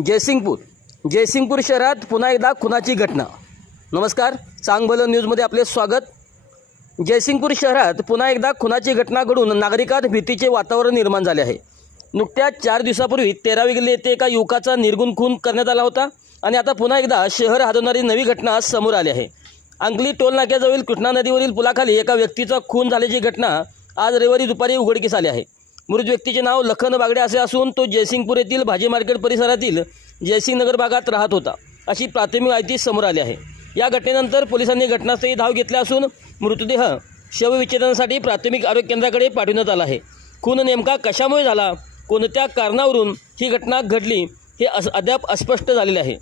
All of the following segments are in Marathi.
जयसिंगपूर शहरात पुन्हा एकदा खुनाची घटना। नमस्कार, चांगभलं न्यूजमध्ये आपले स्वागत। जयसिंगपूर शहरात पुन्हा एकदा खुनाची घटना घडून नागरिकांत भीतीचे वातावरण निर्माण झाले आहे। नुकत्याच 4 दिवसापूर्वी 13 गल्ली येथे एका युवकाचा निर्गुण खून करण्यात आला होता आणि आता पुन्हा एकदा शहर हादरणारी नवी घटना समोर आली आहे। अंकली टोल नाक्याजवळील कृष्णा नदीवरील पुलाखाली एका व्यक्तीचा खून झाल्याची घटना आज रविवारी दुपारी उघडकीस आली आहे। मृत व्यक्तीचे नाव लखन बागडे असे असून तो जयसिंगपूर येथील भाजी मार्केट परिसरातील जयसिंगनगर भागात राहत होता अशी प्राथमिक माहिती समोर आली आहे। या घटनेनंतर पोलिसांनी घटनास्थळी धाव घेतली असून मृतदेह शवविच्छेदनासाठी प्राथमिक आरोग्य केंद्राकडे पाठवण्यात आला आहे। खून नेमका कशामुळे झाला, कोणत्या कारणावरून ही घटना घडली हे अद्याप अस्पष्ट झालेले आहे।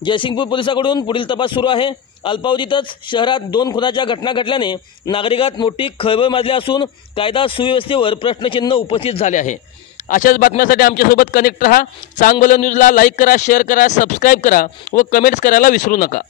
जयसिंगपूर पोलिसांकडून पुढील तपास सुरू आहे। अल्पावधीतच शहरात 2 खुनाच्या घटना घडल्याने नागरिकांत मोठी खळबळ माजली असून कायदा सुव्यवस्थेवर प्रश्नचिन्ह उपस्थित झाले आहे। अशाच बातम्यांसाठी आमच्यासोबत कनेक्ट रहा। चांगभलं न्यूजला लाईक करा, शेअर करा, सबस्क्राईब करा व कमेंट्स करायला विसरू नका।